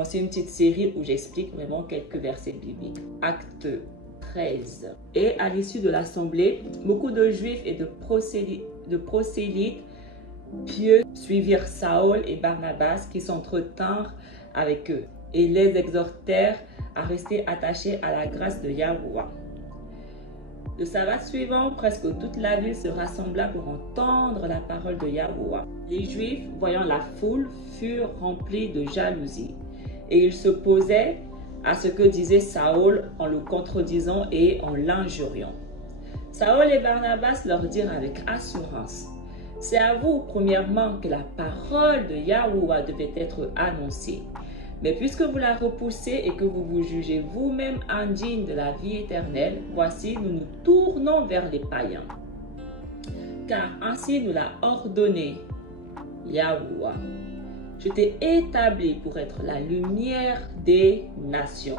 commencer une petite série où j'explique vraiment quelques versets bibliques. Acte 13. Et à l'issue de l'assemblée, beaucoup de Juifs et de prosélytes pieux suivirent Saül et Barnabas qui s'entretinrent avec eux et les exhortèrent à rester attachés à la grâce de Yahweh. Le sabbat suivant, presque toute la ville se rassembla pour entendre la parole de Yahweh. Les Juifs, voyant la foule, furent remplis de jalousie et ils s'opposaient à ce que disait Saül en le contredisant et en l'injuriant. Saül et Barnabas leur dirent avec assurance: c'est à vous, premièrement, que la parole de Yahweh devait être annoncée. Mais puisque vous la repoussez et que vous vous jugez vous-même indigne de la vie éternelle, voici, nous nous tournons vers les païens. Car ainsi nous l'a ordonné Yahweh. Je t'ai établi pour être la lumière des nations,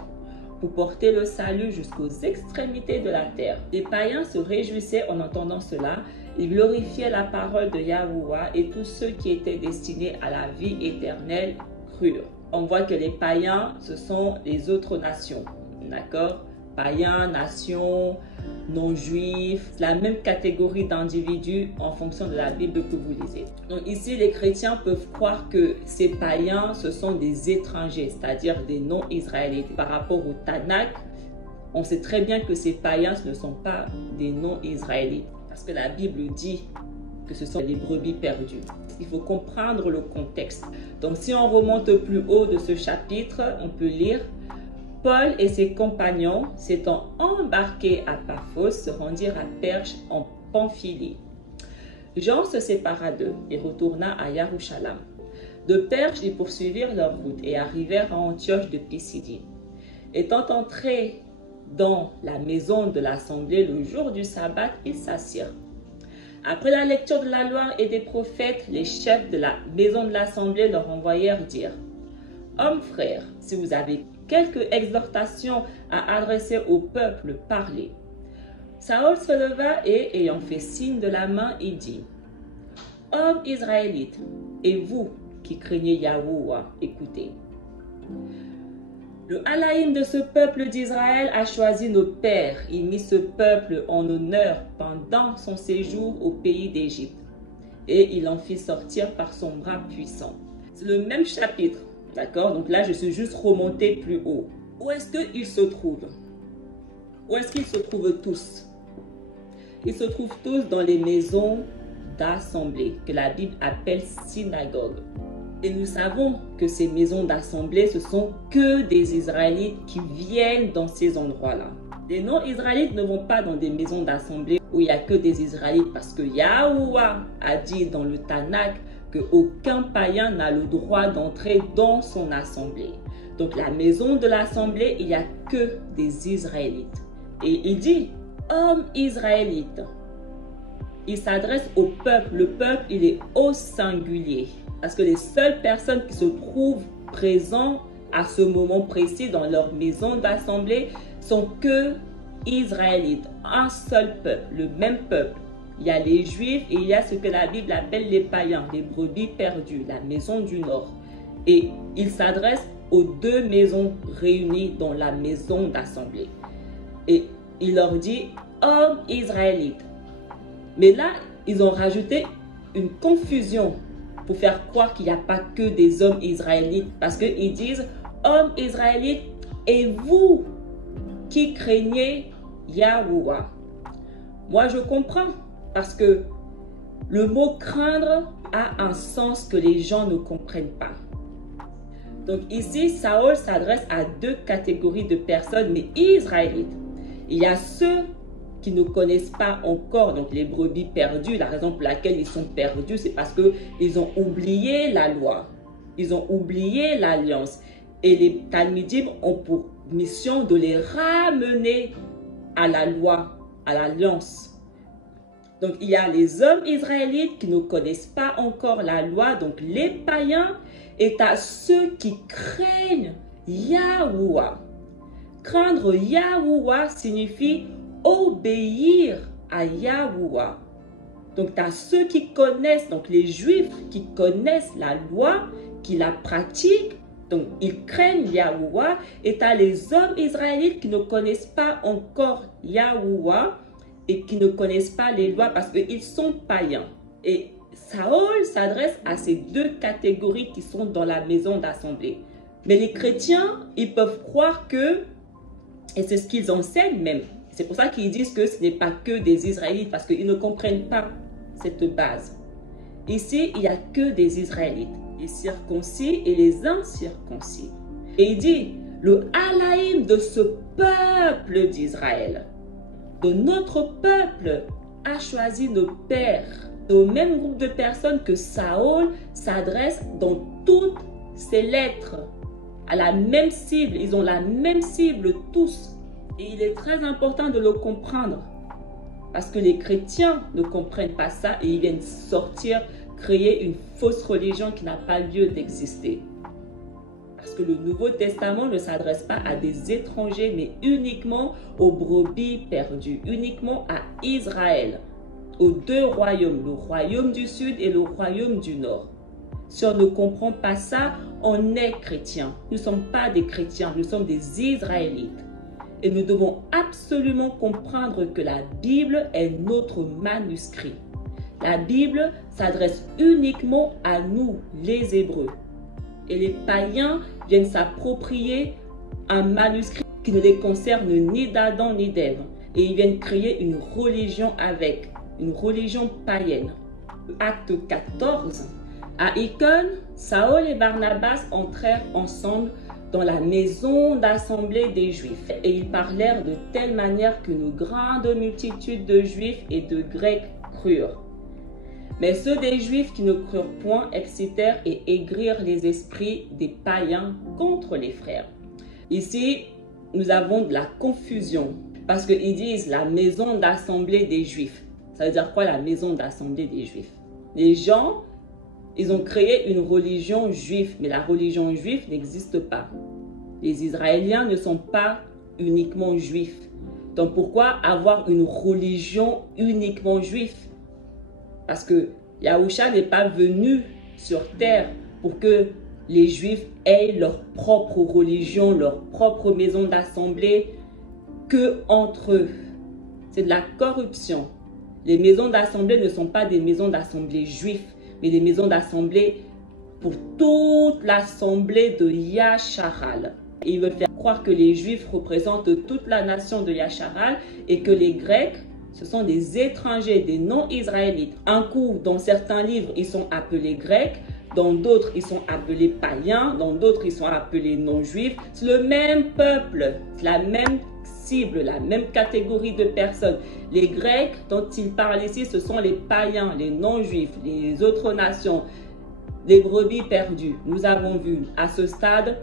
pour porter le salut jusqu'aux extrémités de la terre. Les païens se réjouissaient en entendant cela. Ils glorifiaient la parole de Yahweh et tous ceux qui étaient destinés à la vie éternelle crurent. On voit que les païens, ce sont les autres nations, d'accord? Païens, nations, non-juifs, la même catégorie d'individus en fonction de la Bible que vous lisez. Donc ici, les chrétiens peuvent croire que ces païens, ce sont des étrangers, c'est-à-dire des non-israélites. Par rapport au Tanakh, on sait très bien que ces païens ne sont pas des non-israélites, parce que la Bible dit que ce sont les brebis perdues. Il faut comprendre le contexte. Donc, si on remonte plus haut de ce chapitre, on peut lire: Paul et ses compagnons, s'étant embarqués à Paphos, se rendirent à Perge en Pamphylie. Jean se sépara d'eux et retourna à Yerushalayim. De Perge, ils poursuivirent leur route et arrivèrent à Antioche de Pisidie. Étant entrés dans la maison de l'assemblée le jour du sabbat, ils s'assirent. Après la lecture de la loi et des prophètes, les chefs de la maison de l'assemblée leur envoyèrent dire: Hommes frères, si vous avez quelque exhortation à adresser au peuple, parlez. Saül se leva et, ayant fait signe de la main, il dit: Hommes israélites, et vous qui craignez Yahweh, écoutez. Le Halaïm de ce peuple d'Israël a choisi nos pères. Il mit ce peuple en honneur pendant son séjour au pays d'Égypte. Et il en fit sortir par son bras puissant. C'est le même chapitre, d'accord? Donc là, je suis juste remonté plus haut. Où est-ce qu'ils se trouvent? Où est-ce qu'ils se trouvent tous? Ils se trouvent tous dans les maisons d'assemblée, que la Bible appelle synagogue. Et nous savons que ces maisons d'assemblée, ce sont que des Israélites qui viennent dans ces endroits-là. Les non-Israélites ne vont pas dans des maisons d'assemblée où il n'y a que des Israélites, parce que Yahweh a dit dans le Tanakh qu'aucun païen n'a le droit d'entrer dans son assemblée. Donc la maison de l'assemblée, il n'y a que des Israélites. Et il dit: Hommes israélites. Il s'adresse au peuple. Le peuple, il est au singulier. Parce que les seules personnes qui se trouvent présentes à ce moment précis dans leur maison d'assemblée sont que Israélites. Un seul peuple, le même peuple. Il y a les Juifs et il y a ce que la Bible appelle les païens, les brebis perdues, la maison du Nord. Et il s'adresse aux deux maisons réunies dans la maison d'assemblée. Et il leur dit: Hommes israélites. Mais là, ils ont rajouté une confusion pour faire croire qu'il n'y a pas que des hommes israélites. Parce qu'ils disent: Hommes israélites, et vous qui craignez Yahweh. Moi, je comprends. Parce que le mot craindre a un sens que les gens ne comprennent pas. Donc ici, Saül s'adresse à deux catégories de personnes, mais israélites. Il y a ceux qui ne connaissent pas encore, donc les brebis perdues. La raison pour laquelle ils sont perdus, c'est parce qu'ils ont oublié la loi. Ils ont oublié l'alliance. Et les Talmidim ont pour mission de les ramener à la loi, à l'alliance. Donc il y a les hommes israélites qui ne connaissent pas encore la loi, donc les païens, et à ceux qui craignent Yahweh. Craindre Yahweh signifie obéir à Yahweh. Donc, tu as ceux qui connaissent, donc les Juifs qui connaissent la loi, qui la pratiquent, Donc, ils craignent Yahuwah et tu as les hommes israélites qui ne connaissent pas encore Yahuwah et qui ne connaissent pas les lois parce qu'ils sont païens. Et Saül s'adresse à ces deux catégories qui sont dans la maison d'assemblée. Mais les chrétiens, ils peuvent croire que, et c'est ce qu'ils enseignent même, c'est pour ça qu'ils disent que ce n'est pas que des Israélites parce qu'ils ne comprennent pas cette base. Ici, il n'y a que des Israélites, les circoncis et les incirconcis. Et il dit, le Halaïm de ce peuple d'Israël, de notre peuple, a choisi nos pères. Au même groupe de personnes que Saül s'adresse dans toutes ses lettres, à la même cible. Ils ont la même cible tous. Et il est très important de le comprendre. Parce que les chrétiens ne comprennent pas ça et ils viennent sortir, créer une fausse religion qui n'a pas lieu d'exister. Parce que le Nouveau Testament ne s'adresse pas à des étrangers, mais uniquement aux brebis perdues, uniquement à Israël, aux deux royaumes, le royaume du sud et le royaume du nord. Si on ne comprend pas ça, on est chrétien. Nous ne sommes pas des chrétiens, nous sommes des Israélites. Et nous devons absolument comprendre que la Bible est notre manuscrit. La Bible s'adresse uniquement à nous, les Hébreux. Et les païens viennent s'approprier un manuscrit qui ne les concerne ni d'Adam ni d'Ève. Et ils viennent créer une religion avec, une religion païenne. Acte 14. À Icône, Saül et Barnabas entrèrent ensemble dans la maison d'assemblée des Juifs. Et ils parlèrent de telle manière qu'une grande multitude de Juifs et de Grecs crurent. Mais ceux des Juifs qui ne crurent point excitèrent et aigrirent les esprits des païens contre les frères. Ici, nous avons de la confusion parce qu'ils disent la maison d'assemblée des Juifs. Ça veut dire quoi la maison d'assemblée des Juifs? Les gens, ils ont créé une religion juive, mais la religion juive n'existe pas. Les Israéliens ne sont pas uniquement juifs. Donc pourquoi avoir une religion uniquement juive? Parce que Yahusha n'est pas venu sur terre pour que les Juifs aient leur propre religion, leur propre maison d'assemblée, que entre eux. C'est de la corruption. Les maisons d'assemblée ne sont pas des maisons d'assemblée juives, mais des maisons d'assemblée pour toute l'assemblée de Yasharal. Et ils veulent faire croire que les Juifs représentent toute la nation de Yasharal et que les Grecs, ce sont des étrangers, des non-israélites. Un coup, dans certains livres, ils sont appelés Grecs, dans d'autres, ils sont appelés païens, dans d'autres, ils sont appelés non-juifs. C'est le même peuple, la même cible, la même catégorie de personnes. Les Grecs dont il parle ici, ce sont les païens, les non-juifs, les autres nations, les brebis perdues. Nous avons vu à ce stade,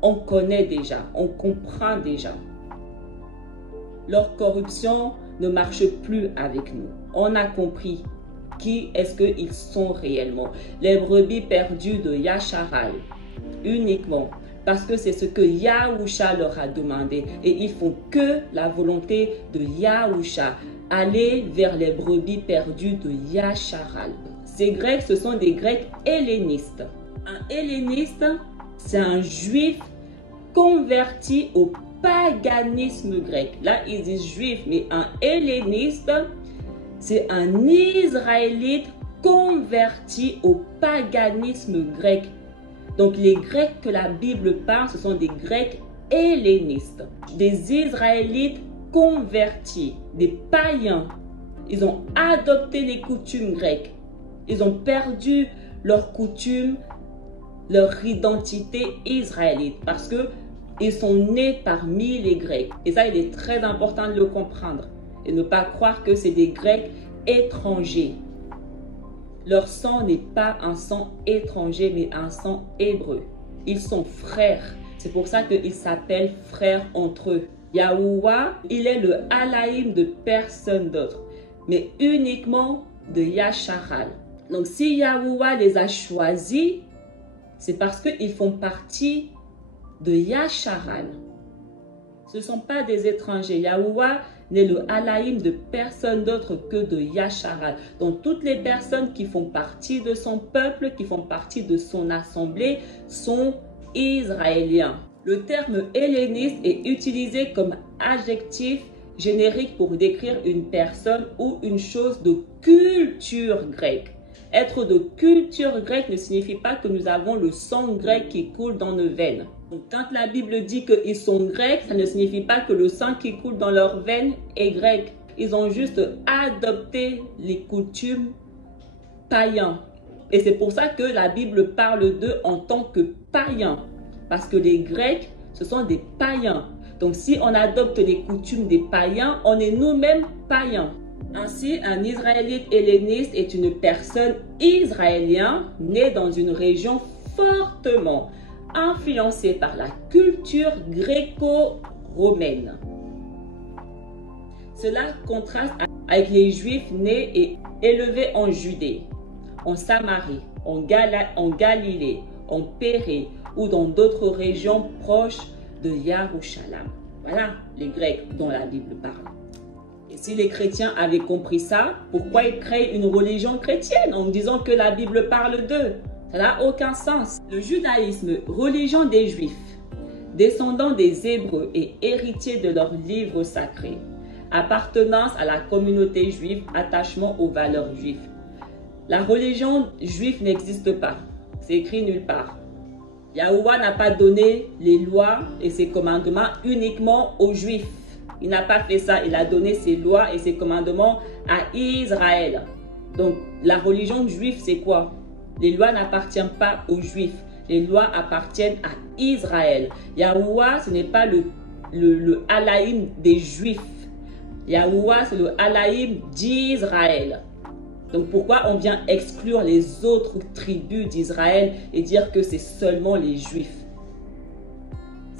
on connaît déjà, on comprend déjà. Leur corruption ne marche plus avec nous. On a compris qui est-ce qu'ils sont réellement. Les brebis perdues de Yasharal, uniquement. Parce que c'est ce que Yahusha leur a demandé. Et ils font que la volonté de Yahusha. Aller vers les brebis perdues de Yasharal. Ces Grecs, ce sont des Grecs hellénistes. Un helléniste, c'est un juif converti au paganisme grec. Là, ils disent juif, mais un helléniste, c'est un Israélite converti au paganisme grec. Donc, les Grecs que la Bible parle, ce sont des Grecs hellénistes, des Israélites convertis, des païens. Ils ont adopté les coutumes grecques. Ils ont perdu leurs coutumes, leur identité israélite parce que ils sont nés parmi les Grecs. Et ça, il est très important de le comprendre et ne pas croire que c'est des Grecs étrangers. Leur sang n'est pas un sang étranger, mais un sang hébreu. Ils sont frères. C'est pour ça qu'ils s'appellent frères entre eux. Yahuwah, il est le Halaïm de personne d'autre, mais uniquement de Yasharal. Donc si Yahuwah les a choisis, c'est parce qu'ils font partie de Yasharal. Ce ne sont pas des étrangers. Yahuwah n'est le Halaïm de personne d'autre que de Yasharal. Donc toutes les personnes qui font partie de son peuple, qui font partie de son assemblée, sont israélien. Le terme helléniste est utilisé comme adjectif générique pour décrire une personne ou une chose de culture grecque. Être de culture grecque ne signifie pas que nous avons le sang grec qui coule dans nos veines. Donc, quand la Bible dit qu'ils sont grecs, ça ne signifie pas que le sang qui coule dans leurs veines est grec. Ils ont juste adopté les coutumes païens. Et c'est pour ça que la Bible parle d'eux en tant que païens. Parce que les Grecs, ce sont des païens. Donc, si on adopte les coutumes des païens, on est nous-mêmes païens. Ainsi, un Israélite helléniste est une personne israélienne née dans une région fortement influencée par la culture gréco-romaine. Cela contraste avec les Juifs nés et élevés en Judée, en Samarie, en Galilée, en Pérée ou dans d'autres régions proches de Yerushalayim. Voilà les Grecs dont la Bible parle. Et si les chrétiens avaient compris ça, pourquoi ils créent une religion chrétienne en disant que la Bible parle d'eux? Ça n'a aucun sens. Le judaïsme, religion des Juifs, descendants des Hébreux et héritiers de leurs livres sacrés, appartenance à la communauté juive, attachement aux valeurs juives. La religion juive n'existe pas. C'est écrit nulle part. Yahuwah n'a pas donné les lois et ses commandements uniquement aux Juifs. Il n'a pas fait ça. Il a donné ses lois et ses commandements à Israël. Donc, la religion juive, c'est quoi? Les lois n'appartiennent pas aux Juifs. Les lois appartiennent à Israël. Yahuwah, ce n'est pas le Halaïm des Juifs. Yahuwah, c'est le Halaïm d'Israël. Donc pourquoi on vient exclure les autres tribus d'Israël et dire que c'est seulement les Juifs?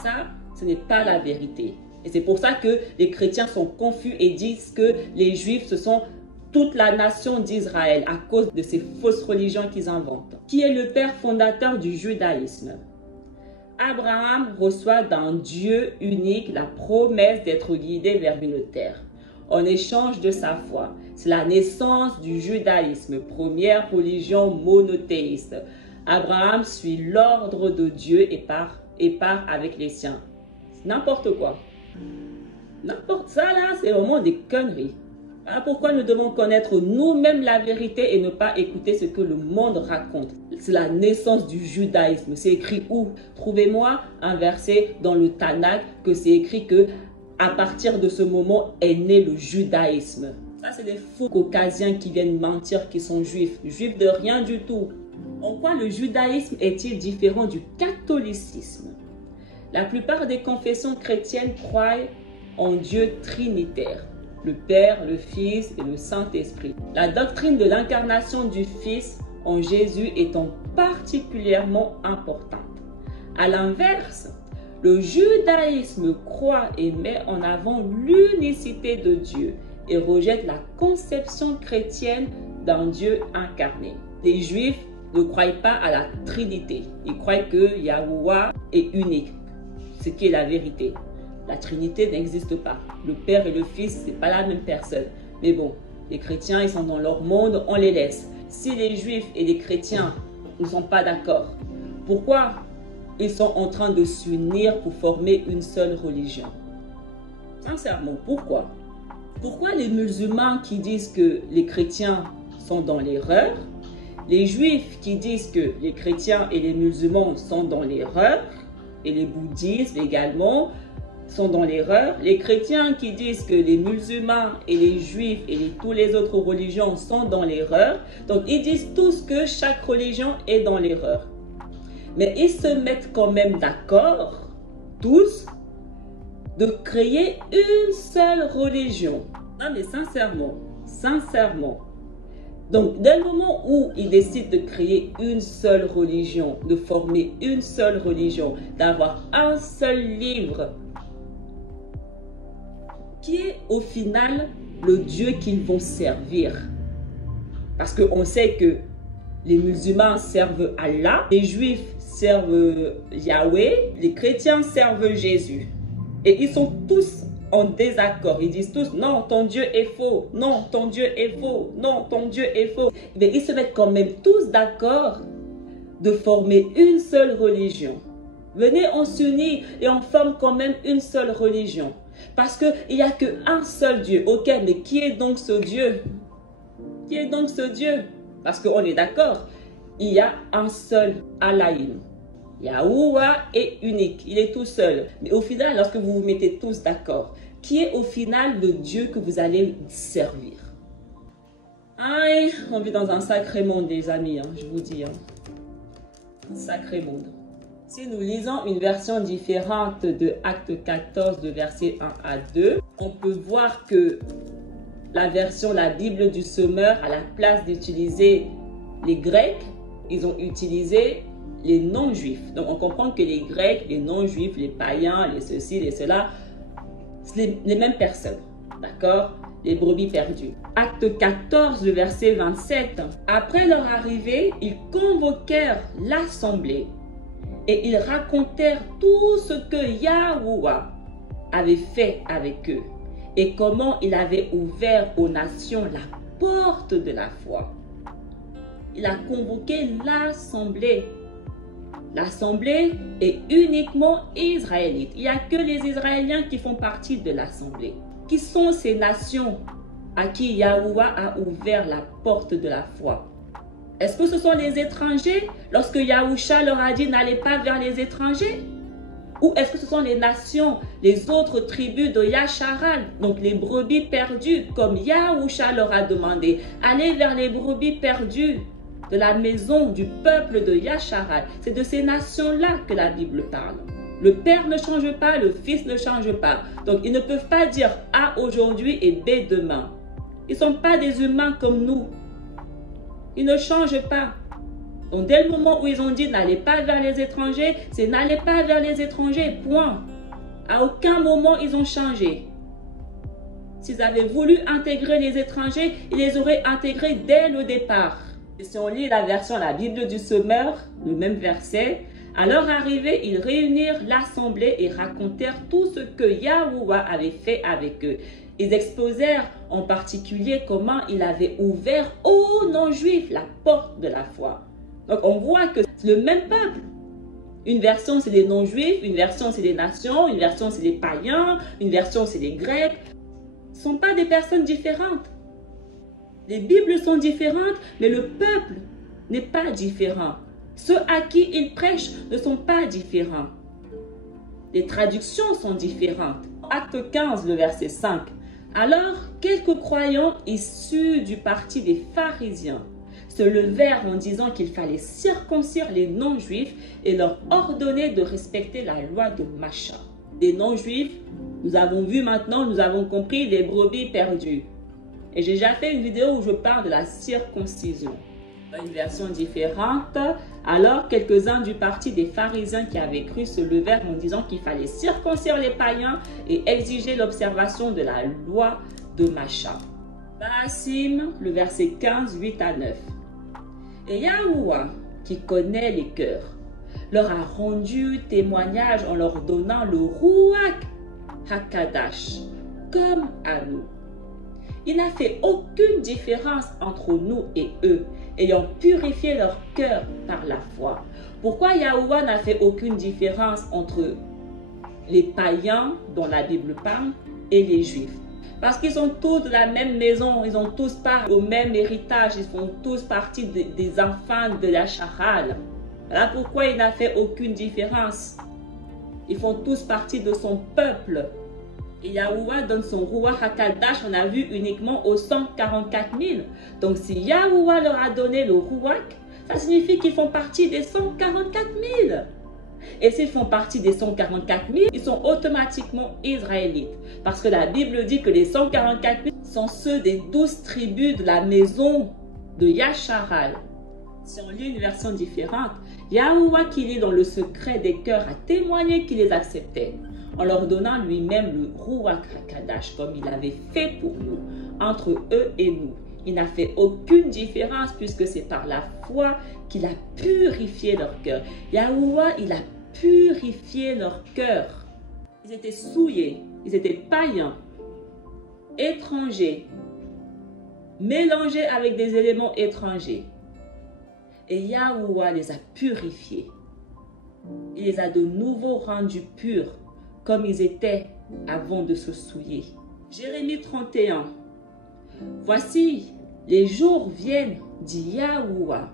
Ça, ce n'est pas la vérité. Et c'est pour ça que les chrétiens sont confus et disent que les Juifs, ce sont toute la nation d'Israël à cause de ces fausses religions qu'ils inventent. Qui est le père fondateur du judaïsme? Abraham reçoit d'un Dieu unique la promesse d'être guidé vers une terre. En échange de sa foi, c'est la naissance du judaïsme, première religion monothéiste. Abraham suit l'ordre de Dieu et part avec les siens. N'importe quoi. N'importe ça là, c'est vraiment des conneries. Voilà pourquoi nous devons connaître nous-mêmes la vérité et ne pas écouter ce que le monde raconte. C'est la naissance du judaïsme. C'est écrit où? Trouvez-moi un verset dans le Tanakh que c'est écrit que à partir de ce moment est né le judaïsme. Ça, c'est des fous caucasiens qui viennent mentir qu'ils sont juifs. Juifs de rien du tout. En quoi le judaïsme est-il différent du catholicisme? La plupart des confessions chrétiennes croient en Dieu trinitaire, le Père, le Fils et le Saint-Esprit. La doctrine de l'incarnation du Fils en Jésus étant particulièrement importante. À l'inverse, le judaïsme croit et met en avant l'unicité de Dieu et rejette la conception chrétienne d'un Dieu incarné. Les Juifs ne croient pas à la Trinité. Ils croient que Yahuwah est unique, ce qui est la vérité. La Trinité n'existe pas. Le Père et le Fils, ce n'est pas la même personne. Mais bon, les chrétiens, ils sont dans leur monde, on les laisse. Si les Juifs et les chrétiens ne sont pas d'accord, pourquoi ils sont en train de s'unir pour former une seule religion? Sincèrement, pourquoi? Pourquoi les musulmans qui disent que les chrétiens sont dans l'erreur, les juifs qui disent que les chrétiens et les musulmans sont dans l'erreur, et les bouddhistes également sont dans l'erreur, les chrétiens qui disent que les musulmans et les juifs et toutes les autres religions sont dans l'erreur, donc ils disent tous que chaque religion est dans l'erreur. Mais ils se mettent quand même d'accord, tous, de créer une seule religion. Non mais sincèrement. Donc, dès le moment où ils décident de créer une seule religion, de former une seule religion, d'avoir un seul livre, qui est au final le Dieu qu'ils vont servir? Parce qu'on sait que les musulmans servent Allah, les juifs servent Yahweh, les chrétiens servent Jésus. Et ils sont tous en désaccord. Ils disent tous, non, ton Dieu est faux. Non, ton Dieu est faux. Non, ton Dieu est faux. Mais ils se mettent quand même tous d'accord de former une seule religion. Venez, on s'unit et on forme quand même une seule religion. Parce qu'il n'y a qu'un seul Dieu. Ok, mais qui est donc ce Dieu? Qui est donc ce Dieu? Parce qu'on est d'accord, il y a un seul Allahim. Yahuwah est unique, il est tout seul. Mais au final, lorsque vous vous mettez tous d'accord, qui est au final le Dieu que vous allez servir? Aïe, on vit dans un sacré monde, les amis, je vous dis. Un sacré monde. Si nous lisons une version différente de Acte 14, de versets 1 à 2, on peut voir que la version, la Bible du Semeur, à la place d'utiliser les Grecs, ils ont utilisé les non-juifs. Donc on comprend que les Grecs, les non-juifs, les païens, les ceci, les cela, c'est les mêmes personnes. D'accord? Les brebis perdues. Acte 14, le verset 27. Après leur arrivée, ils convoquèrent l'assemblée et ils racontèrent tout ce que Yahuwah avait fait avec eux et comment il avait ouvert aux nations la porte de la foi. Il a convoqué l'assemblée. L'assemblée est uniquement israélite. Il n'y a que les Israéliens qui font partie de l'assemblée. Qui sont ces nations à qui Yahuwah a ouvert la porte de la foi? Est-ce que ce sont les étrangers lorsque Yahusha leur a dit n'allez pas vers les étrangers? Ou est-ce que ce sont les nations, les autres tribus de Yasharal, donc les brebis perdues, comme Yahusha leur a demandé, allez vers les brebis perdues de la maison du peuple de Yasharal? C'est de ces nations-là que la Bible parle. Le Père ne change pas, le Fils ne change pas. Donc, ils ne peuvent pas dire A aujourd'hui et B demain. Ils ne sont pas des humains comme nous. Ils ne changent pas. Donc, dès le moment où ils ont dit n'allez pas vers les étrangers, c'est n'allez pas vers les étrangers, point. À aucun moment, ils ont changé. S'ils avaient voulu intégrer les étrangers, ils les auraient intégrés dès le départ. Et si on lit la version, la Bible du Semeur, le même verset, à leur arrivée, ils réunirent l'assemblée et racontèrent tout ce que Yahuwah avait fait avec eux. Ils exposèrent en particulier comment il avait ouvert aux non-juifs la porte de la foi. Donc on voit que c'est le même peuple. Une version c'est les non-juifs, une version c'est les nations, une version c'est les païens, une version c'est les grecs. Ce ne sont pas des personnes différentes. Les Bibles sont différentes, mais le peuple n'est pas différent. Ceux à qui ils prêchent ne sont pas différents. Les traductions sont différentes. Acte 15, le verset 5. Alors, quelques croyants issus du parti des pharisiens se levèrent en disant qu'il fallait circoncire les non-juifs et leur ordonner de respecter la loi de Macha. Les non-juifs, nous avons vu maintenant, nous avons compris les brebis perdues. Et j'ai déjà fait une vidéo où je parle de la circoncision. Une version différente. Alors, quelques-uns du parti des pharisiens qui avaient cru se levèrent en disant qu'il fallait circoncire les païens et exiger l'observation de la loi de Macha. Baasim, le verset 15, 8 à 9. Et Yahuwah, qui connaît les cœurs, leur a rendu témoignage en leur donnant le Ruach HaKadash, comme à nous. Il n'a fait aucune différence entre nous et eux, ayant purifié leur cœur par la foi. Pourquoi Yahuwah n'a fait aucune différence entre les païens dont la Bible parle et les juifs? Parce qu'ils sont tous de la même maison, ils ont tous part au même héritage, ils font tous partie des enfants de la Shachal. Voilà pourquoi il n'a fait aucune différence. Ils font tous partie de son peuple. Et Yahuwah donne son Ruach HaKadash, on a vu uniquement aux 144 000. Donc si Yahuwah leur a donné le Ruach, ça signifie qu'ils font partie des 144 000. Et s'ils font partie des 144 000, ils sont automatiquement israélites. Parce que la Bible dit que les 144 000 sont ceux des 12 tribus de la maison de Yasharal. Si on lit une version différente, Yahuwah qui lit dans le secret des cœurs a témoigné qu'il les acceptait, en leur donnant lui-même le Ruach HaKadash, comme il avait fait pour nous, entre eux et nous. Il n'a fait aucune différence puisque c'est par la foi qu'il a purifié leur cœur. Yahuwah, il a purifié leur cœur. Ils étaient souillés, ils étaient païens, étrangers, mélangés avec des éléments étrangers. Et Yahuwah les a purifiés. Il les a de nouveau rendus purs, comme ils étaient avant de se souiller. Jérémie 31. Voici, les jours viennent, dit Yahuwah,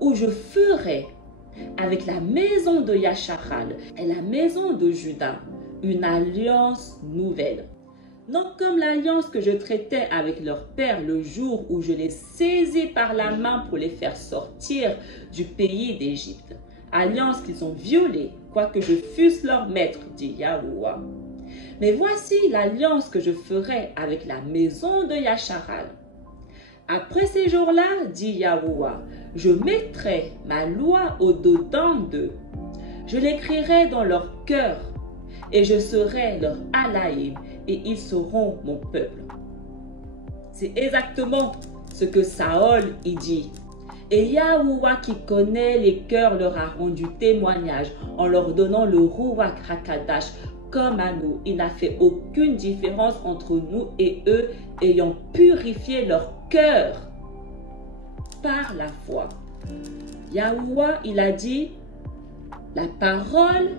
où je ferai avec la maison de Yasharal et la maison de Juda une alliance nouvelle. Non comme l'alliance que je traitais avec leur père le jour où je les saisis par la main pour les faire sortir du pays d'Égypte. Alliance qu'ils ont violée, quoique je fusse leur maître, dit Yahuwah. Mais voici l'alliance que je ferai avec la maison de Yasharal. Après ces jours-là, dit Yahuwah, je mettrai ma loi au-dedans d'eux. Je l'écrirai dans leur cœur et je serai leur Alaïm et ils seront mon peuple. C'est exactement ce que Saül y dit. Et Yahuwah qui connaît les cœurs leur a rendu témoignage en leur donnant le Ruach HaKadash comme à nous. Il n'a fait aucune différence entre nous et eux, ayant purifié leur cœur par la foi. Yahuwah, il a dit, la parole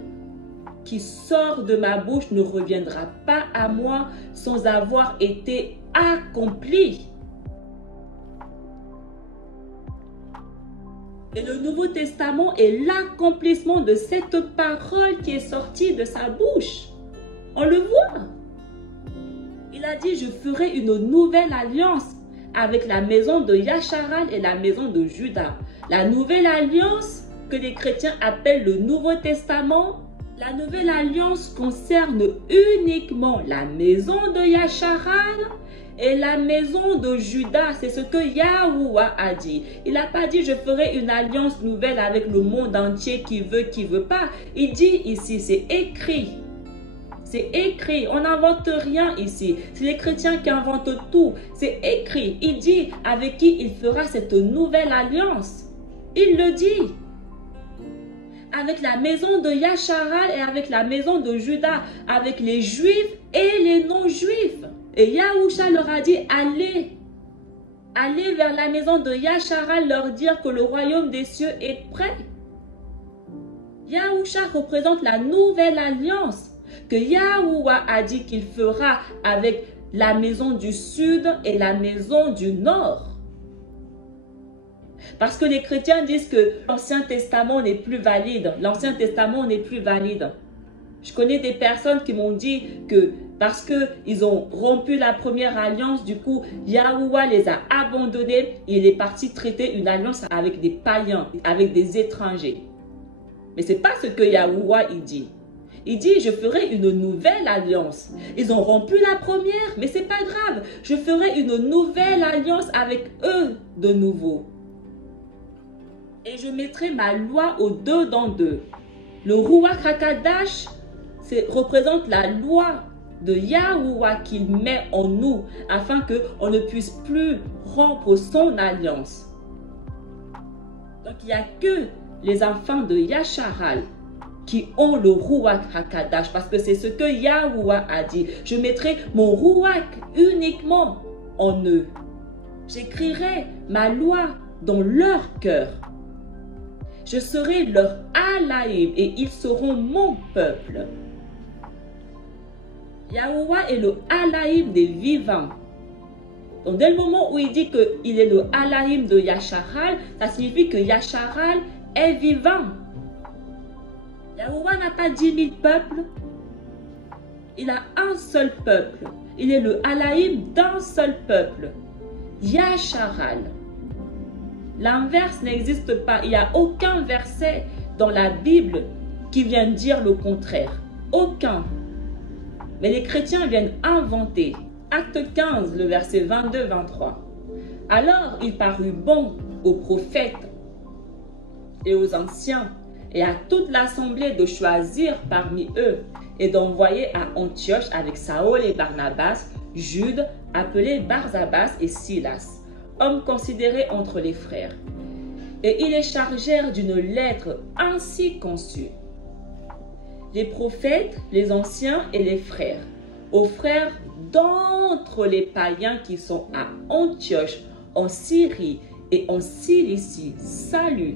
qui sort de ma bouche ne reviendra pas à moi sans avoir été accomplie. Et le Nouveau Testament est l'accomplissement de cette parole qui est sortie de sa bouche. On le voit. Il a dit, je ferai une nouvelle alliance avec la maison de Yasharal et la maison de Juda. La nouvelle alliance que les chrétiens appellent le Nouveau Testament, la nouvelle alliance concerne uniquement la maison de Yasharal et la maison de Juda. C'est ce que Yahuwah a dit. Il n'a pas dit je ferai une alliance nouvelle avec le monde entier qui veut pas. Il dit ici, c'est écrit. C'est écrit, on n'invente rien ici. C'est les chrétiens qui inventent tout. C'est écrit. Il dit avec qui il fera cette nouvelle alliance. Il le dit. Avec la maison de Yasharal et avec la maison de Juda, avec les juifs et les non-juifs. Et Yahusha leur a dit, allez vers la maison de Yasharal, leur dire que le royaume des cieux est prêt. Yahusha représente la nouvelle alliance que Yahuwah a dit qu'il fera avec la maison du sud et la maison du nord. Parce que les chrétiens disent que l'Ancien Testament n'est plus valide. L'Ancien Testament n'est plus valide. Je connais des personnes qui m'ont dit que parce qu'ils ont rompu la première alliance, du coup, Yahuwah les a abandonnés. Il est parti traiter une alliance avec des païens, avec des étrangers. Mais ce n'est pas ce que Yahuwah il dit. Il dit, je ferai une nouvelle alliance. Ils ont rompu la première, mais ce n'est pas grave. Je ferai une nouvelle alliance avec eux de nouveau. Et je mettrai ma loi au-dedans d'eux. Le Ruach HaKadash représente la loi de Yahuwah qu'il met en nous afin qu'on ne puisse plus rompre son alliance. Donc il n'y a que les enfants de Yasharal qui ont le Ruach HaKadash parce que c'est ce que Yahuwah a dit. Je mettrai mon Ruach uniquement en eux. J'écrirai ma loi dans leur cœur. Je serai leur Alaïm et ils seront mon peuple. Yahuwah est le Alaïm des vivants. Donc dès le moment où il dit qu'il est le Alaïm de Yasharal, ça signifie que Yasharal est vivant. Yahuwah n'a pas 10 000 peuples. Il a un seul peuple. Il est le Alaïm d'un seul peuple. Yasharal. L'inverse n'existe pas. Il n'y a aucun verset dans la Bible qui vient dire le contraire. Aucun. Mais les chrétiens viennent inventer. Acte 15, le verset 22-23. Alors il parut bon aux prophètes et aux anciens et à toute l'assemblée de choisir parmi eux et d'envoyer à Antioche avec Saül et Barnabas, Jude, appelé Barsabas et Silas, hommes considérés entre les frères. Et ils les chargèrent d'une lettre ainsi conçue. Les prophètes, les anciens et les frères, aux frères d'entre les païens qui sont à Antioche, en Syrie et en Cilicie, salut.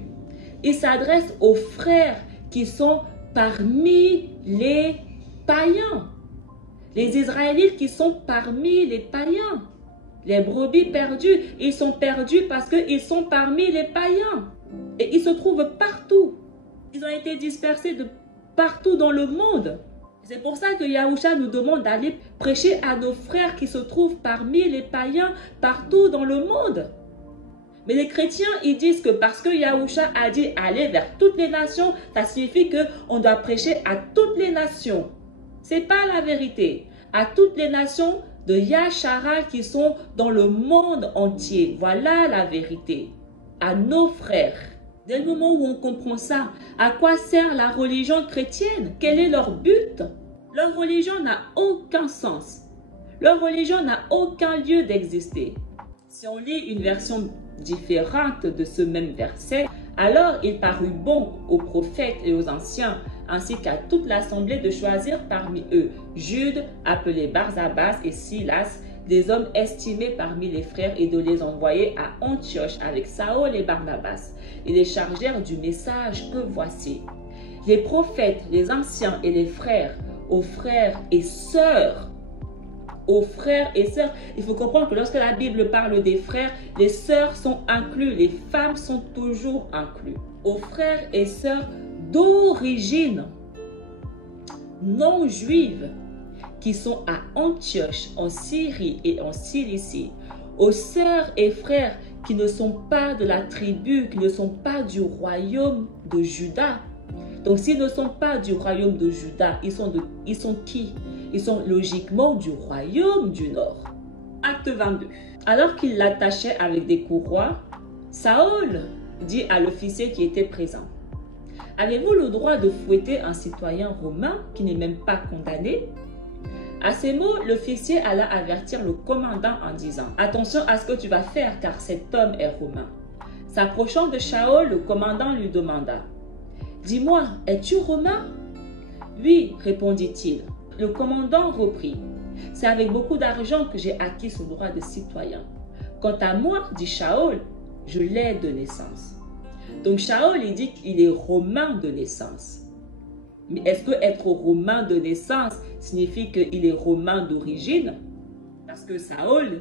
Il s'adresse aux frères qui sont parmi les païens. Les Israélites qui sont parmi les païens. Les brebis perdues, ils sont perdus parce qu'ils sont parmi les païens. Et ils se trouvent partout. Ils ont été dispersés de partout dans le monde. C'est pour ça que Yahushua nous demande d'aller prêcher à nos frères qui se trouvent parmi les païens partout dans le monde. Mais les chrétiens, ils disent que parce que Yahushua a dit aller vers toutes les nations, ça signifie qu'on doit prêcher à toutes les nations. C'est pas la vérité. À toutes les nations de Yasharal qui sont dans le monde entier. Voilà la vérité. À nos frères. Dès le moment où on comprend ça, à quoi sert la religion chrétienne? Quel est leur but? Leur religion n'a aucun sens. Leur religion n'a aucun lieu d'exister. Si on lit une version différente de ce même verset, alors il parut bon aux prophètes et aux anciens, ainsi qu'à toute l'assemblée de choisir parmi eux Jude, appelé Barsabas, et Silas, des hommes estimés parmi les frères, et de les envoyer à Antioche avec Saül et Barnabas. Ils les chargèrent du message que voici. Les prophètes, les anciens et les frères, aux frères et sœurs. Aux frères et sœurs. Il faut comprendre que lorsque la Bible parle des frères, les sœurs sont inclus, les femmes sont toujours inclus. Aux frères et sœurs d'origine non juive qui sont à Antioche, en Syrie et en Cilicie. Aux sœurs et frères qui ne sont pas de la tribu, qui ne sont pas du royaume de Juda. Donc s'ils ne sont pas du royaume de Juda, ils sont qui? Ils sont logiquement du royaume du Nord. Acte 22. Alors qu'il l'attachait avec des courroies, Saül dit à l'officier qui était présent: « Avez-vous le droit de fouetter un citoyen romain qui n'est même pas condamné ?» À ces mots, l'officier alla avertir le commandant en disant: « Attention à ce que tu vas faire, car cet homme est romain. » S'approchant de Saül, le commandant lui demanda: « Dis-moi, es-tu romain ?» « Oui, répondit-il. » Le commandant reprit: « C'est avec beaucoup d'argent que j'ai acquis ce droit de citoyen. Quant à moi, dit Saül, je l'ai de naissance. » Donc Saül, il dit qu'il est romain de naissance. Mais est-ce que être romain de naissance signifie qu'il est romain d'origine? Parce que Saül,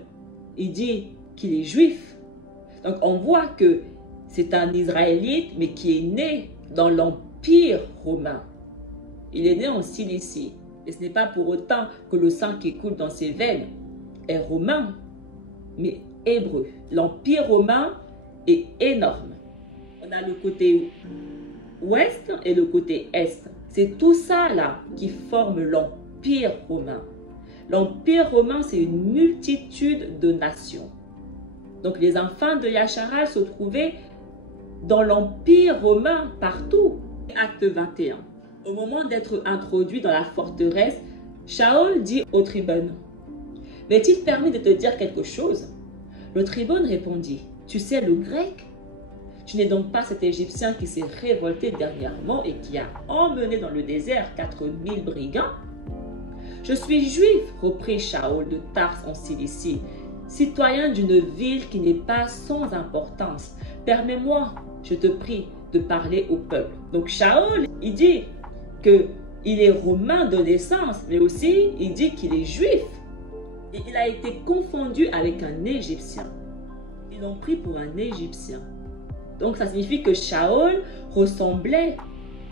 il dit qu'il est juif. Donc on voit que c'est un Israélite, mais qui est né dans l'Empire romain. Il est né en Cilicie. Et ce n'est pas pour autant que le sang qui coule dans ses veines est romain, mais hébreu. L'Empire romain est énorme. On a le côté ouest et le côté est. C'est tout ça là qui forme l'Empire romain. L'Empire romain, c'est une multitude de nations. Donc les enfants de Yasharal se trouvaient dans l'Empire romain partout. Acte 21. Au moment d'être introduit dans la forteresse, Saül dit au tribune: « M'est-il permis de te dire quelque chose ?» Le tribune répondit: « Tu sais le grec? Tu n'es donc pas cet Égyptien qui s'est révolté dernièrement et qui a emmené dans le désert 4000 brigands? » « Je suis juif, reprit Saül de Tars en Cilicie, citoyen d'une ville qui n'est pas sans importance. Permets-moi, je te prie, de parler au peuple. » Donc Saül, il dit qu'il est romain de naissance, mais aussi il dit qu'il est juif. Et il a été confondu avec un Égyptien. Ils l'ont pris pour un Égyptien. Donc ça signifie que Saül ressemblait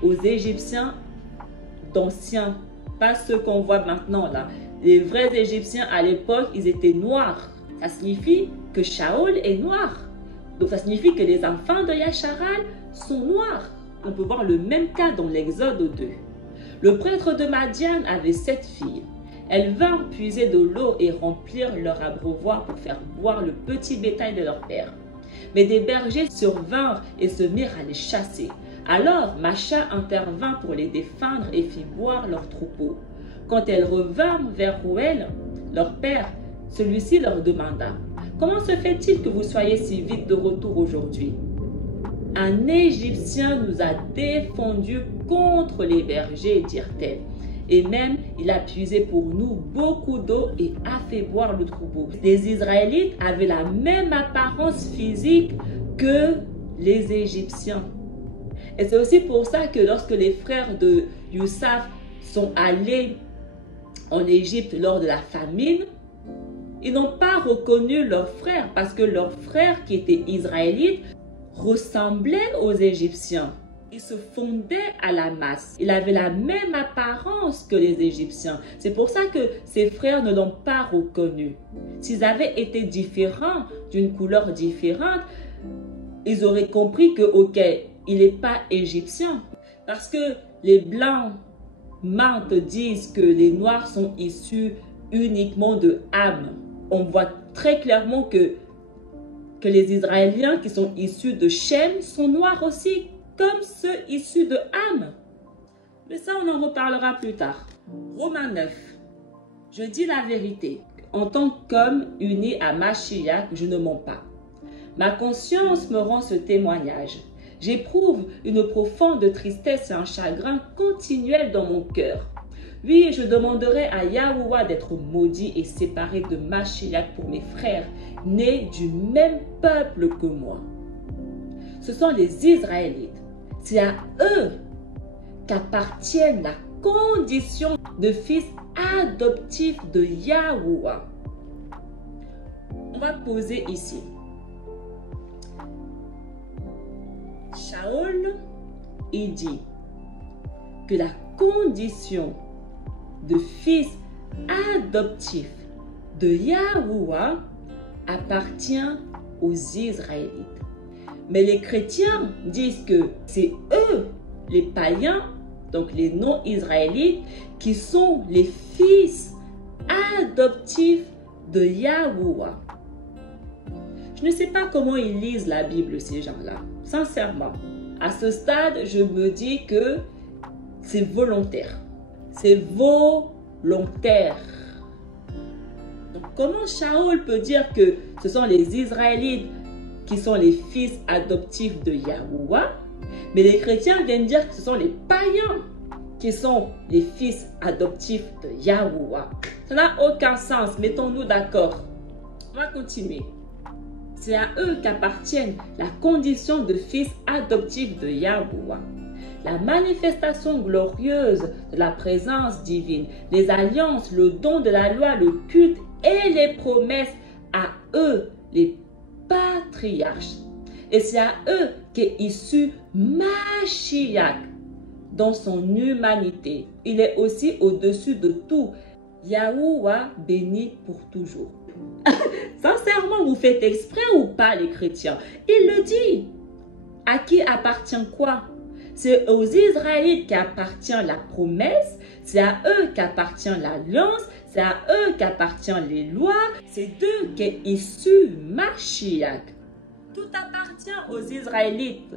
aux Égyptiens d'anciens, pas ceux qu'on voit maintenant là. Les vrais Égyptiens à l'époque, ils étaient noirs. Ça signifie que Saül est noir. Donc ça signifie que les enfants de Yasharal sont noirs. On peut voir le même cas dans l'Exode 2. Le prêtre de Madian avait 7 filles. Elles vinrent puiser de l'eau et remplir leur abreuvoir pour faire boire le petit bétail de leur père. Mais des bergers survinrent et se mirent à les chasser. Alors Macha intervint pour les défendre et fit boire leur troupeau. Quand elles revinrent vers Rouel, leur père, celui-ci leur demanda: « Comment se fait-il que vous soyez si vite de retour aujourd'hui? » « Un Égyptien nous a défendus contre les bergers, dirent-elles. Et même, il a puisé pour nous beaucoup d'eau et a fait boire le troupeau. » Les Israélites avaient la même apparence physique que les Égyptiens. Et c'est aussi pour ça que lorsque les frères de Youssaf sont allés en Égypte lors de la famine, ils n'ont pas reconnu leurs frères parce que leurs frères qui étaient israélites ressemblaient aux Égyptiens. Ils se fondaient à la masse. Il avait la même apparence que les Égyptiens. C'est pour ça que ses frères ne l'ont pas reconnu. S'ils avaient été différents, d'une couleur différente, ils auraient compris que, ok, il n'est pas égyptien. Parce que les blancs mentent disent que les noirs sont issus uniquement de Ham. On voit très clairement que les Israéliens qui sont issus de Shem sont noirs aussi, comme ceux issus de Ham. Mais ça, on en reparlera plus tard. Romains 9. Je dis la vérité. En tant qu'homme uni à Mashiach, je ne mens pas. Ma conscience me rend ce témoignage. J'éprouve une profonde tristesse et un chagrin continuel dans mon cœur. Oui, je demanderai à Yahuwah d'être maudit et séparé de Mashiach pour mes frères, nés du même peuple que moi. Ce sont les Israélites. C'est à eux qu'appartiennent la condition de fils adoptif de Yahuwah. On va poser ici. Shaol, il dit que la condition de fils adoptif de Yahuwah appartient aux Israélites. Mais les chrétiens disent que c'est eux, les païens, donc les non-israélites, qui sont les fils adoptifs de Yahuwah. Je ne sais pas comment ils lisent la Bible, ces gens-là. Sincèrement, à ce stade, je me dis que c'est volontaire. C'est volontaire. Donc, comment Shaol peut dire que ce sont les Israélites qui sont les fils adoptifs de Yahuwah, mais les chrétiens viennent dire que ce sont les païens qui sont les fils adoptifs de Yahuwah. Ça n'a aucun sens. Mettons-nous d'accord. On va continuer. C'est à eux qu'appartiennent la condition de fils adoptif de Yahuwah. La manifestation glorieuse de la présence divine, les alliances, le don de la loi, le culte et les promesses à eux, les patriarches. Et c'est à eux qu'est issu Mashiach dans son humanité. Il est aussi au-dessus de tout. Yahuwah béni pour toujours. Sincèrement, vous faites exprès ou pas les chrétiens? Il le dit. À qui appartient quoi? C'est aux Israélites qu'appartient la promesse, c'est à eux qu'appartient l'alliance, c'est à eux qu'appartiennent les lois, c'est d'eux qu'est issu Mashiach. Tout appartient aux Israélites.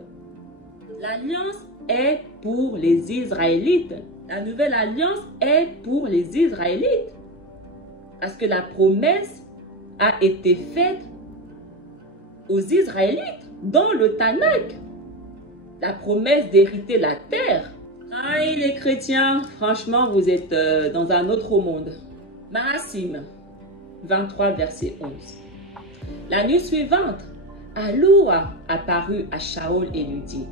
L'alliance est pour les Israélites. La nouvelle alliance est pour les Israélites. Parce que la promesse a été faite aux Israélites dans le Tanakh. La promesse d'hériter la terre. Aïe les chrétiens, franchement vous êtes dans un autre monde. Marasim 23 verset 11. La nuit suivante, Aloua apparut à Shaol et lui dit: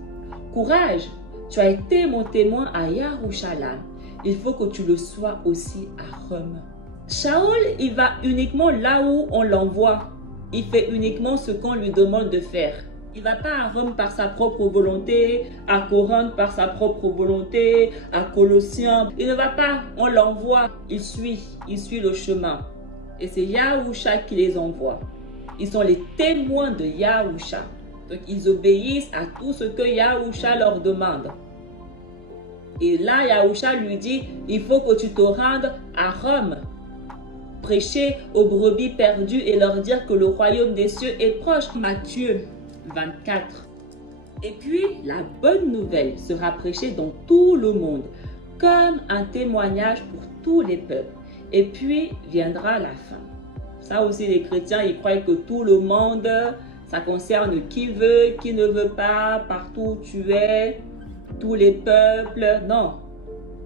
courage, tu as été mon témoin à Yarushalam. Il faut que tu le sois aussi à Rome. Shaol, il va uniquement là où on l'envoie. Il fait uniquement ce qu'on lui demande de faire. Il ne va pas à Rome par sa propre volonté, à Corinthe par sa propre volonté, à Colossiens. Il ne va pas, on l'envoie. Il suit le chemin. Et c'est Yahusha qui les envoie. Ils sont les témoins de Yahusha. Donc ils obéissent à tout ce que Yahusha leur demande. Et là, Yahusha lui dit, il faut que tu te rendes à Rome. Prêcher aux brebis perdues et leur dire que le royaume des cieux est proche. Matthieu 24. Et puis, la bonne nouvelle sera prêchée dans tout le monde, comme un témoignage pour tous les peuples. Et puis, viendra la fin. Ça aussi, les chrétiens, ils croient que tout le monde, ça concerne qui veut, qui ne veut pas, partout où tu es, tous les peuples. Non.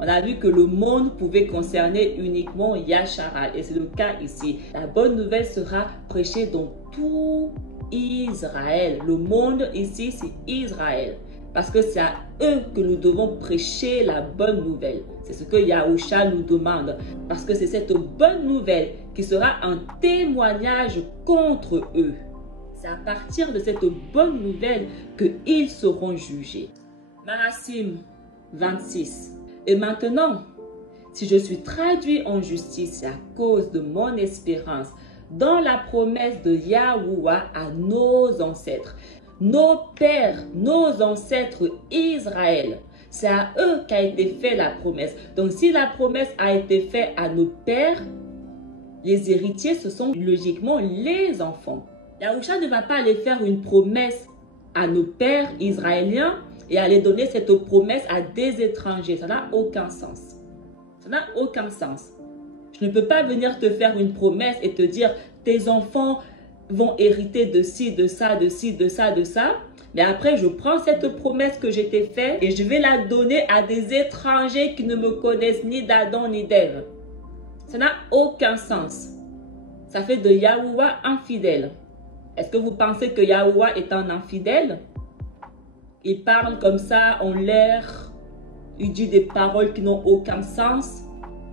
On a vu que le monde pouvait concerner uniquement Yasharal. Et c'est le cas ici. La bonne nouvelle sera prêchée dans tout Israël. Le monde ici, c'est Israël. Parce que c'est à eux que nous devons prêcher la bonne nouvelle. C'est ce que Yahusha nous demande. Parce que c'est cette bonne nouvelle qui sera un témoignage contre eux. C'est à partir de cette bonne nouvelle qu'ils seront jugés. Marassim 26. Et maintenant, si je suis traduit en justice, c'est à cause de mon espérance dans la promesse de Yahuwah à nos ancêtres. Nos pères, nos ancêtres Israël, c'est à eux qu'a été faite la promesse. Donc si la promesse a été faite à nos pères, les héritiers, ce sont logiquement les enfants. Yahusha ne va pas aller faire une promesse à nos pères israéliens et aller donner cette promesse à des étrangers. Ça n'a aucun sens. Ça n'a aucun sens. Je ne peux pas venir te faire une promesse et te dire tes enfants vont hériter de ci, de ça, de ci, de ça, de ça. Mais après, je prends cette promesse que j'ai t'ai faite et je vais la donner à des étrangers qui ne me connaissent ni d'Adam ni d'Ève. Ça n'a aucun sens. Ça fait de Yahuwah infidèle. Est-ce que vous pensez que Yahuwah est un infidèle? Il parle comme ça en l'air. Il dit des paroles qui n'ont aucun sens.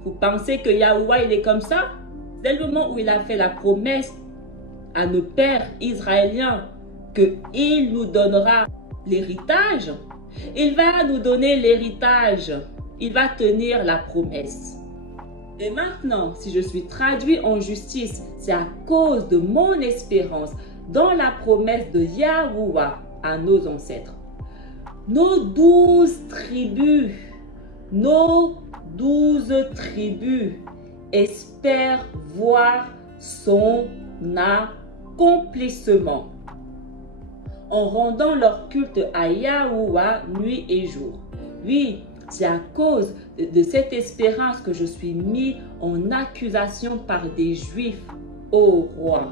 Vous pensez que Yahuwah, il est comme ça? Dès le moment où il a fait la promesse à nos pères israéliens qu'il nous donnera l'héritage, il va nous donner l'héritage. Il va tenir la promesse. Et maintenant, si je suis traduit en justice, c'est à cause de mon espérance dans la promesse de Yahuwah à nos ancêtres. Nos 12 tribus espèrent voir son accomplissement en rendant leur culte à Yahuwah nuit et jour. Oui, c'est à cause de cette espérance que je suis mis en accusation par des Juifs, ô roi.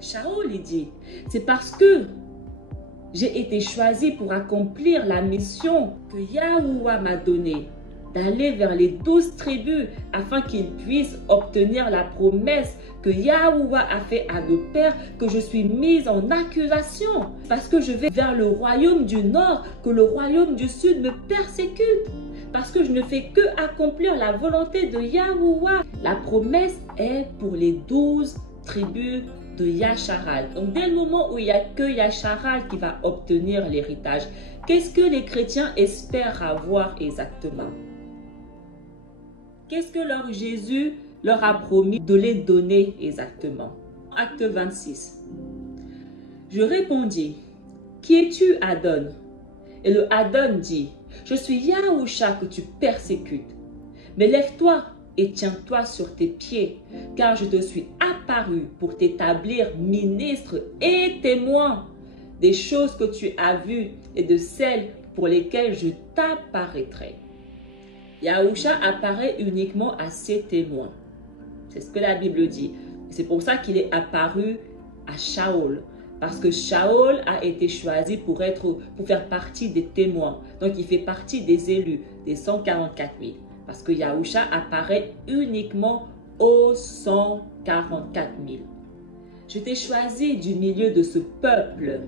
Shaul dit, c'est parce que j'ai été choisi pour accomplir la mission que Yahuwah m'a donnée, d'aller vers les 12 tribus afin qu'ils puissent obtenir la promesse que Yahuwah a fait à nos pères, que je suis mise en accusation parce que je vais vers le royaume du nord, que le royaume du sud me persécute parce que je ne fais que accomplir la volonté de Yahuwah. La promesse est pour les 12 tribus de Yasharal. Donc dès le moment où il n'y a que Yasharal qui va obtenir l'héritage, qu'est-ce que les chrétiens espèrent avoir exactement? Qu'est-ce que leur Jésus leur a promis de les donner exactement? Acte 26. Je répondis, qui es-tu, Adon? Et le Adon dit, je suis Yahusha que tu persécutes. Mais lève-toi et tiens-toi sur tes pieds, car je te suis apparu pour t'établir ministre et témoin des choses que tu as vues et de celles pour lesquelles je t'apparaîtrai. Yahusha apparaît uniquement à ses témoins. C'est ce que la Bible dit. C'est pour ça qu'il est apparu à Shaul. Parce que Shaul a été choisi pour faire partie des témoins. Donc il fait partie des élus, des 144 000. Parce que Yahusha apparaît uniquement aux 144 000. Je t'ai choisi du milieu de ce peuple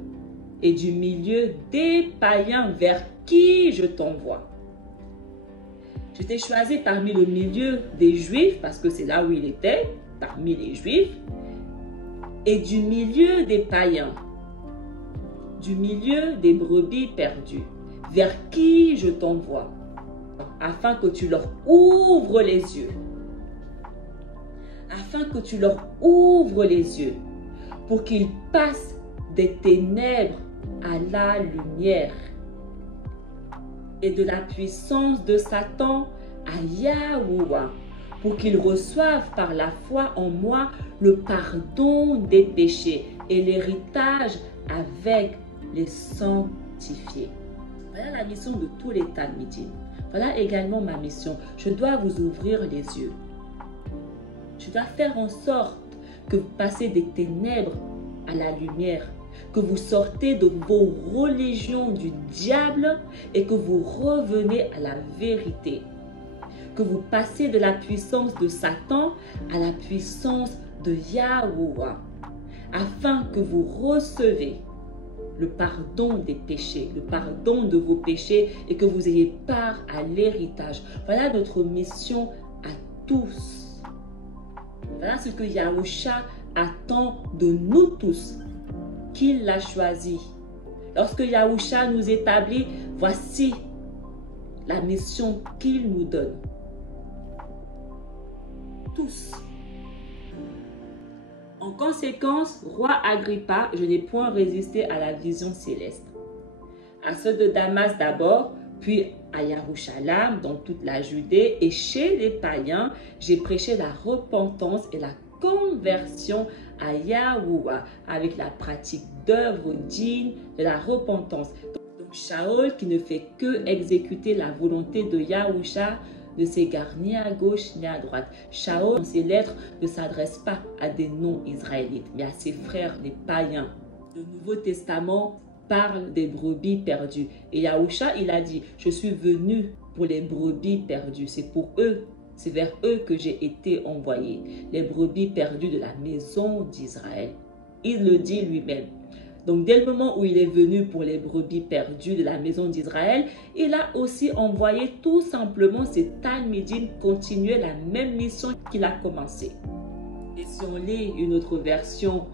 et du milieu des païens vers qui je t'envoie. Je t'ai choisi parmi le milieu des Juifs, parce que c'est là où il était, parmi les Juifs, et du milieu des païens, du milieu des brebis perdues, vers qui je t'envoie, afin que tu leur ouvres les yeux. Afin que tu leur ouvres les yeux, pour qu'ils passent des ténèbres à la lumière et de la puissance de Satan à Yahuwah, pour qu'ils reçoivent par la foi en moi le pardon des péchés et l'héritage avec les sanctifiés. Voilà la mission de tous les Talmidim. Voilà également ma mission. Je dois vous ouvrir les yeux. Je dois faire en sorte que vous passez des ténèbres à la lumière, que vous sortez de vos religions du diable et que vous revenez à la vérité. Que vous passez de la puissance de Satan à la puissance de Yahuwah, afin que vous recevez le pardon des péchés, le pardon de vos péchés et que vous ayez part à l'héritage. Voilà notre mission à tous. Voilà ce que Yahusha attend de nous tous, qu'il l'a choisi. Lorsque Yahusha nous établit, voici la mission qu'il nous donne. Tous. En conséquence, roi Agrippa, je n'ai point résisté à la vision céleste. À ceux de Damas d'abord, puis à Yerushalayim, dans toute la Judée, et chez les païens, j'ai prêché la repentance et la conversion à Yahuwah, avec la pratique d'œuvres dignes de la repentance. Donc Shaol, qui ne fait que exécuter la volonté de Yahusha, ne s'égare ni à gauche ni à droite. Shaol, dans ses lettres, ne s'adresse pas à des non-israélites, mais à ses frères, les païens. Le Nouveau Testament parle des brebis perdues. Et Yahusha, il a dit, je suis venu pour les brebis perdues. C'est pour eux, c'est vers eux que j'ai été envoyé. Les brebis perdues de la maison d'Israël. Il le dit lui-même. Donc, dès le moment où il est venu pour les brebis perdues de la maison d'Israël, il a aussi envoyé tout simplement ses Talmidim continuer la même mission qu'il a commencée. Et si on lit une autre version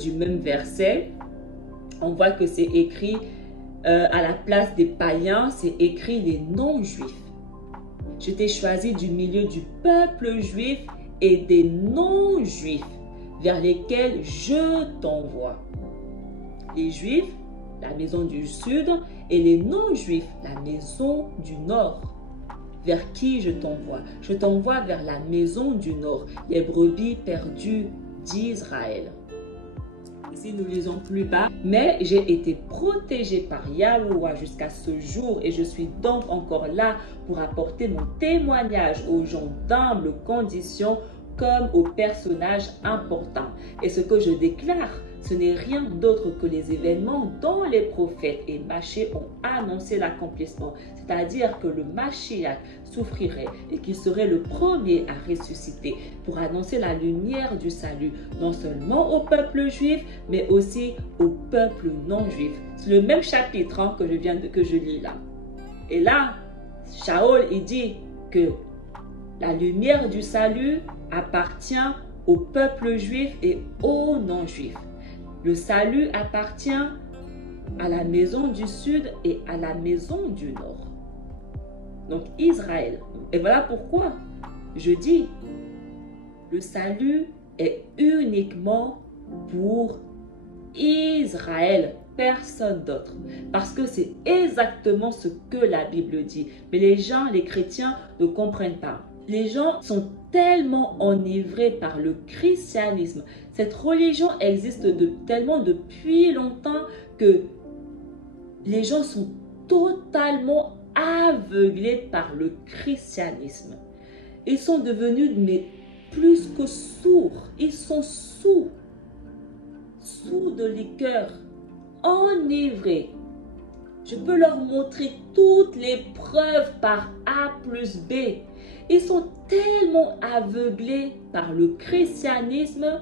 du même verset, on voit que c'est écrit à la place des païens, c'est écrit les non-juifs. Je t'ai choisi du milieu du peuple juif et des non-juifs vers lesquels je t'envoie. Les Juifs, la maison du Sud, et les non-Juifs, la maison du Nord. Vers qui je t'envoie? Je t'envoie vers la maison du Nord, les brebis perdues d'Israël. Ici, nous lisons plus bas. Mais j'ai été protégé par Yahuwah jusqu'à ce jour et je suis donc encore là pour apporter mon témoignage aux gens d'humble condition comme aux personnages importants. Et ce que je déclare, ce n'est rien d'autre que les événements dont les prophètes et Machée ont annoncé l'accomplissement. C'est-à-dire que le Mashiach souffrirait et qu'il serait le premier à ressusciter pour annoncer la lumière du salut, non seulement au peuple juif, mais aussi au peuple non juif. C'est le même chapitre que je lis là. Et là, Shaol, il dit que la lumière du salut appartient au peuple juif et aux non-juifs. Le salut appartient à la maison du Sud et à la maison du Nord. Donc Israël. Et voilà pourquoi je dis, le salut est uniquement pour Israël, personne d'autre. Parce que c'est exactement ce que la Bible dit. Mais les gens, les chrétiens ne comprennent pas. Les gens sont tellement enivrés par le christianisme. Cette religion existe tellement depuis longtemps que les gens sont totalement aveuglés par le christianisme. Ils sont devenus mais plus que sourds. Ils sont sourds de liqueur, enivrés. Je peux leur montrer toutes les preuves par A plus B. Ils sont tellement aveuglés par le christianisme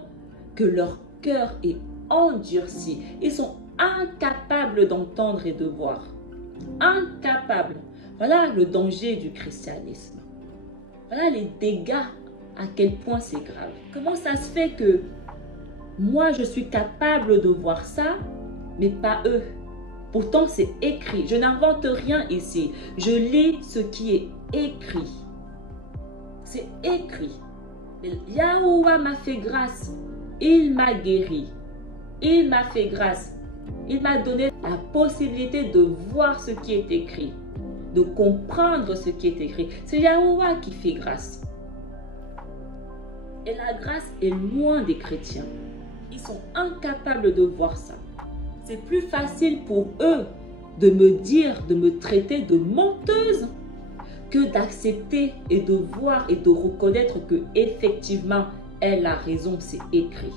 que leur cœur est endurci. Ils sont incapables d'entendre et de voir. Incapables. Voilà le danger du christianisme. Voilà les dégâts, à quel point c'est grave. Comment ça se fait que moi je suis capable de voir ça, mais pas eux? Pourtant c'est écrit. Je n'invente rien ici. Je lis ce qui est écrit. C'est écrit. Yahuwah m'a fait grâce. Il m'a guéri. Il m'a fait grâce. Il m'a donné la possibilité de voir ce qui est écrit, de comprendre ce qui est écrit. C'est Yahuwah qui fait grâce. Et la grâce est loin des chrétiens. Ils sont incapables de voir ça. C'est plus facile pour eux de me dire, de me traiter de menteuse que d'accepter et de voir et de reconnaître que effectivement elle a raison, c'est écrit.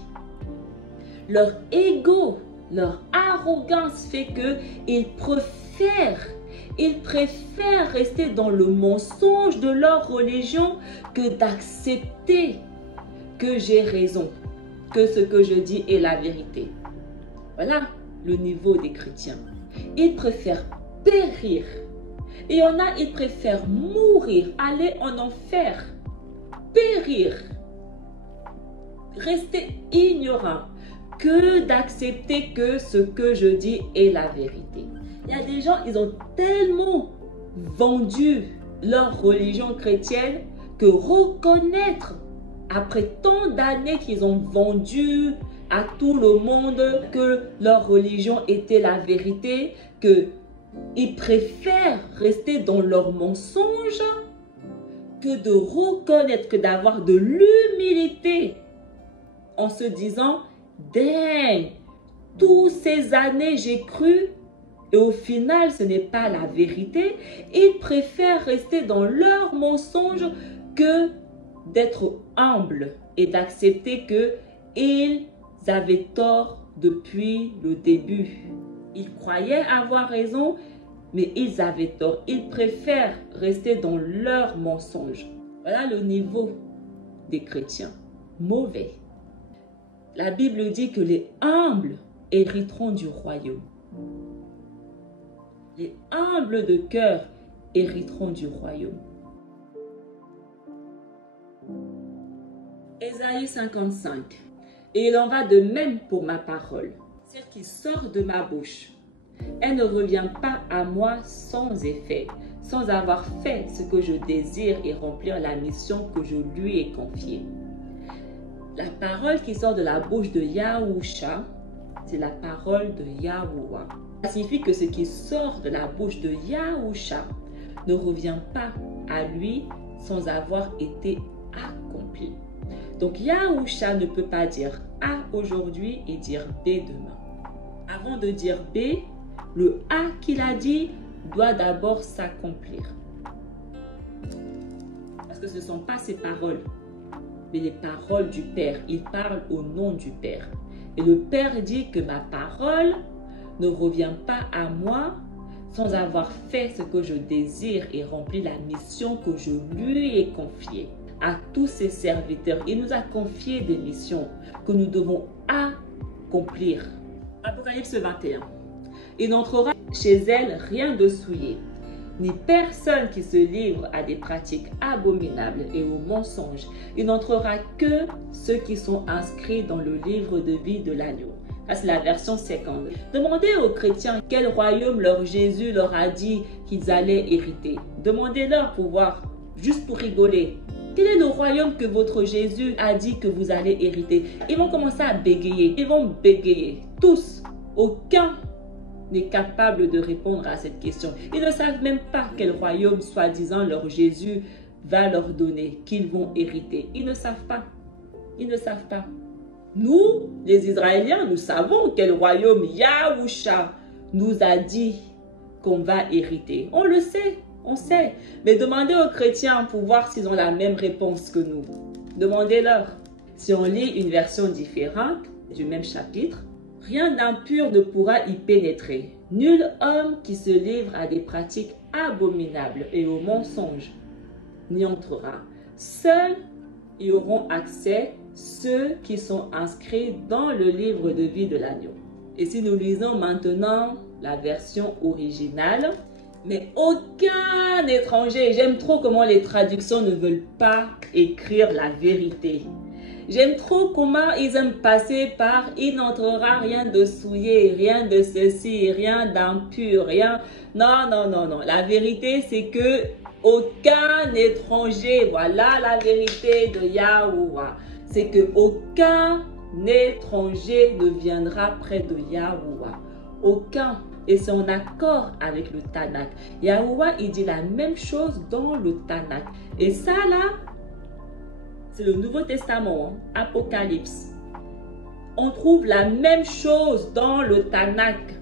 Leur ego, leur arrogance fait que ils préfèrent rester dans le mensonge de leur religion que d'accepter que j'ai raison, que ce que je dis est la vérité. Voilà. le niveau des chrétiens. Ils préfèrent périr. Et il y en a, ils préfèrent mourir, aller en enfer, périr, rester ignorants, que d'accepter que ce que je dis est la vérité. Il y a des gens, ils ont tellement vendu leur religion chrétienne que reconnaître, après tant d'années qu'ils ont vendu à tout le monde que leur religion était la vérité, qu'ils préfèrent rester dans leur mensonge que de reconnaître, que d'avoir de l'humilité en se disant « Dang, toutes ces années j'ai cru et au final ce n'est pas la vérité ». Ils préfèrent rester dans leur mensonge que d'être humbles et d'accepter qu'ils avaient tort depuis le début. Ils croyaient avoir raison, mais ils avaient tort. Ils préfèrent rester dans leur mensonge. Voilà le niveau des chrétiens. Mauvais. La Bible dit que les humbles hériteront du royaume. Les humbles de cœur hériteront du royaume. Ésaïe 55. Et il en va de même pour ma parole. Celle qui sort de ma bouche, elle ne revient pas à moi sans effet, sans avoir fait ce que je désire et remplir la mission que je lui ai confiée. La parole qui sort de la bouche de Yahusha, c'est la parole de Yahuwah. Ça signifie que ce qui sort de la bouche de Yahusha ne revient pas à lui sans avoir été accompli. Donc Yahusha ne peut pas dire A aujourd'hui et dire B demain. Avant de dire B, le A qu'il a dit doit d'abord s'accomplir. Parce que ce ne sont pas ses paroles, mais les paroles du Père. Il parle au nom du Père. Et le Père dit que ma parole ne revient pas à moi sans avoir fait ce que je désire et rempli la mission que je lui ai confiée. À tous ses serviteurs, il nous a confié des missions que nous devons accomplir. Apocalypse 21. Il n'entrera chez elle rien de souillé, ni personne qui se livre à des pratiques abominables et aux mensonges. Il n'entrera que ceux qui sont inscrits dans le livre de vie de l'agneau. Ça, c'est la version 50. Demandez aux chrétiens quel royaume leur Jésus leur a dit qu'ils allaient hériter. Demandez-leur pour voir, juste pour rigoler. Quel est le royaume que votre Jésus a dit que vous allez hériter? Ils vont commencer à bégayer. Ils vont bégayer. Tous. Aucun n'est capable de répondre à cette question. Ils ne savent même pas quel royaume, soi-disant, leur Jésus va leur donner, qu'ils vont hériter. Ils ne savent pas. Ils ne savent pas. Nous, les Israéliens, nous savons quel royaume Yahusha nous a dit qu'on va hériter. On le sait. On sait, mais demandez aux chrétiens pour voir s'ils ont la même réponse que nous. Demandez-leur. Si on lit une version différente du même chapitre, rien d'impur ne pourra y pénétrer. Nul homme qui se livre à des pratiques abominables et aux mensonges n'y entrera. Seuls y auront accès ceux qui sont inscrits dans le livre de vie de l'agneau. Et si nous lisons maintenant la version originale, mais aucun étranger, j'aime trop comment les traductions ne veulent pas écrire la vérité. J'aime trop comment ils aiment passer par « il n'entrera rien de souillé, rien de ceci, rien d'impur, rien... » Non, non, non, non. La vérité, c'est que aucun étranger, voilà la vérité de Yahuwah. C'est que aucun étranger ne viendra près de Yahuwah. Aucun. Et c'est en accord avec le Tanakh. Yahuwah, il dit la même chose dans le Tanakh. Et ça là, c'est le Nouveau Testament, hein? Apocalypse. On trouve la même chose dans le Tanakh.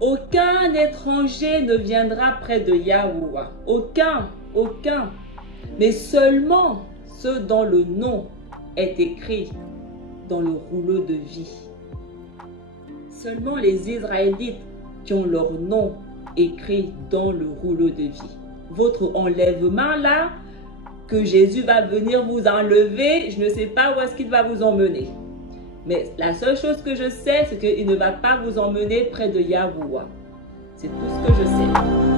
Aucun étranger ne viendra près de Yahuwah. Aucun, aucun. Mais seulement ceux dont le nom est écrit dans le rouleau de vie. Seulement les Israélites qui ont leur nom écrit dans le rouleau de vie. Votre enlèvement là, que Jésus va venir vous enlever, je ne sais pas où est-ce qu'il va vous emmener. Mais la seule chose que je sais, c'est qu'il ne va pas vous emmener près de Yahuwah. C'est tout ce que je sais.